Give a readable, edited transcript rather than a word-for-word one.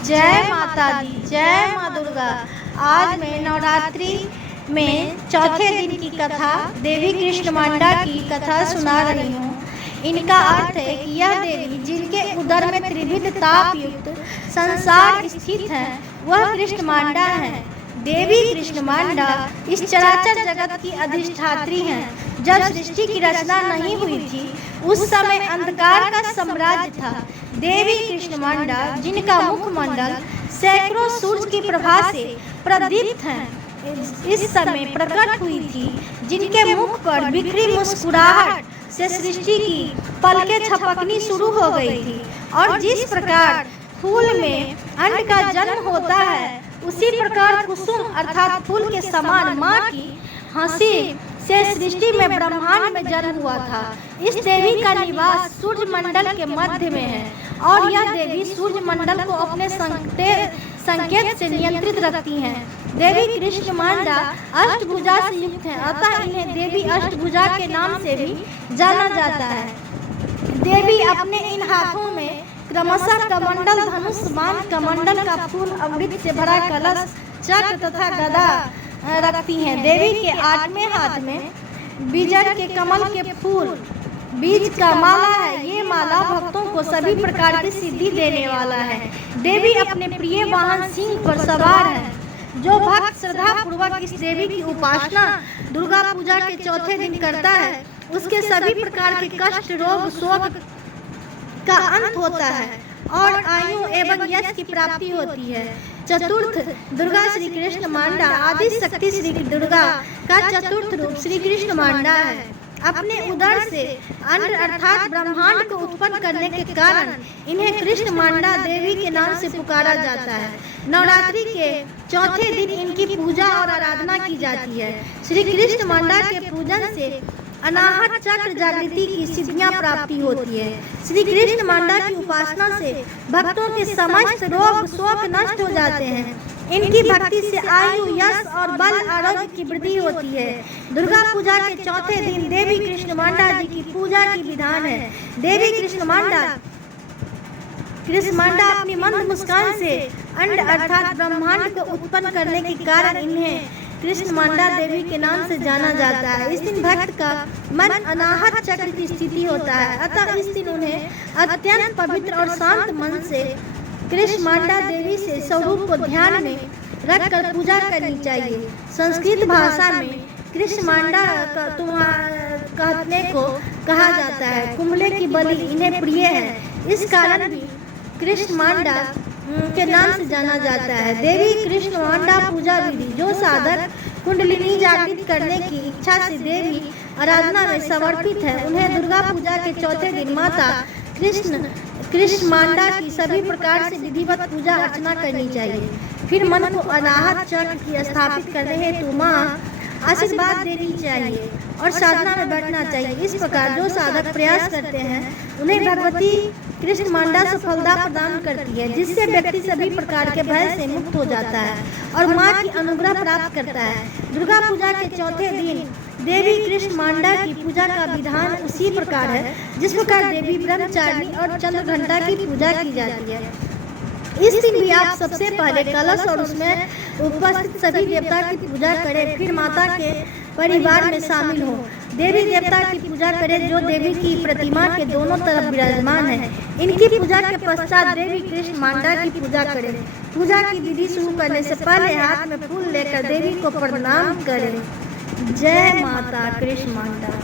जय माता दी, जय माँ दुर्गा। आज मैं नवरात्रि में चौथे दिन की कथा देवी कृष्णमांडा की कथा सुना रही हूँ। इनका अर्थ है कि यह देवी जिनके उदर में त्रिविध ताप युक्त संसार स्थित है वह कृष्णमांडा है। देवी कृष्णमांडा इस चराचर जगत की अधिष्ठात्री हैं। जब सृष्टि की रचना नहीं हुई थी उस समय अंधकार का साम्राज्य था। देवी कृष्णमांडा जिनका मुखमंडल सैकड़ों सूर्य की प्रभा से प्रदीप्त है इस समय प्रकट हुई थी, जिनके मुख पर बिखरी मुस्कुराहट से सृष्टि की पलकें छपकनी शुरू हो गई थी। और जिस प्रकार फूल में अंड का जन्म होता है उसी प्रकार कुसुम अर्थात फूल के समान माँ की हंसी से सृष्टि में ब्रह्मांड में जन्म हुआ था। इस देवी का निवास सूर्य मंडल के मध्य में है और यह देवी सूर्य मंडल को अपने संकेत से नियंत्रित रखती हैं। देवी कृष्णमांडा अष्टभुजा से युक्त है, अतः इन्हें देवी अष्टभुजा के नाम से भी जाना जाता है। देवी अपने इन हाथों में क्रमशः कमंडल, धनुष, बाण, कमंडल का फूल, अमृत से भरा कलश, चक्र तथा गदा रखती हैं। देवी के आठवें हाथ में बीजन के कमल के फूल बीज का माला है। ये माला भक्तों को सभी प्रकार की सिद्धि देने वाला है। देवी अपने प्रिय वाहन सिंह पर सवार है। जो भक्त श्रद्धा पूर्वक इस देवी की उपासना दुर्गा पूजा के चौथे दिन करता है उसके सभी प्रकार के कष्ट, रोग, शोक का अंत होता है और आयु एवं यश की प्राप्ति होती है। चतुर्थ दुर्गा श्री कृष्णमांडा आदि शक्ति श्री दुर्गा का चतुर्थ रूप श्री कृष्णमांडा है। अपने उदर से अंड अर्थात ब्रह्मांड को उत्पन्न करने के कारण इन्हें कृष्णमांडा देवी के नाम से पुकारा जाता है। नवरात्रि के चौथे दिन इनकी पूजा और आराधना की जाती है। श्री कृष्णमांडा के पूजन से अनाहत चक्र जागृति की सिद्धियां प्राप्ति होती है। श्री कृष्णमांडा की उपासना से भक्तों के समस्त रोग शोक नष्ट हो जाते हैं। इनकी भक्ति से आयु, यश और बल, आरोग्य की वृद्धि होती है। दुर्गा पूजा के चौथे दिन देवी कृष्णमांडा जी की पूजा की विधान है। देवी कृष्णमांडा अपनी मंद मुस्कान से अंड अर्थात ब्रह्मांड को उत्पन्न करने के कारण इन्हें कृष्णमांडा देवी के नाम से जाना जाता है। इस दिन भक्त का मन अनाहत चक्र की स्थिति होता है, अतः इस दिन उन्हें अत्यंत पवित्र और शांत मन से कृष्णमांडा देवी से स्वरूप को ध्यान में रखकर पूजा करनी चाहिए। संस्कृत भाषा में कृष्णमांडा कहने को कहा जाता है। कुंभले की बलि इन्हें प्रिय है, इस कारण भी कृष्णमांडा के नाम से जाना जाता है। देवी कृष्णमांडा पूजा विधि जो साधक कुंडलिनी जागृत करने की इच्छा से देवी आराधना में समर्पित है उन्हें दुर्गा पूजा के चौथे दिन माता कृष्णमांडा की सभी प्रकार से विधिवत पूजा अर्चना करनी चाहिए। फिर मन को अनाहत चक्र की स्थापित करने हेतु माँ आशीर्वाद देनी चाहिए और साधना में बैठना चाहिए। इस प्रकार जो साधक प्रयास करते हैं उन्हें भगवती कृष्णमांडा सफलता प्रदान करती है, जिससे व्यक्ति सभी प्रकार के भय से मुक्त हो जाता है और माँ की अनुग्रह प्राप्त करता है। दुर्गा पूजा के चौथे दिन देवी कृष्णमांडा की पूजा का विधान उसी प्रकार है जिस प्रकार देवी ब्रह्मचारिणी और चंद्रघंटा की पूजा की जाती है। इस दिन भी आप सबसे पहले कलश और उसमें उपस्थित सभी देवता की पूजा करें, फिर माता के परिवार में शामिल हो देवी देवता की पूजा करें जो देवी की प्रतिमा के दोनों तरफ विराजमान है। इनकी पूजा के पश्चात देवी कृष्णमांडा की पूजा करें। पूजा की विधि शुरू करने से पहले हाथ में फूल लेकर देवी को प्रणाम करें। जय माता कृष्णमांडा।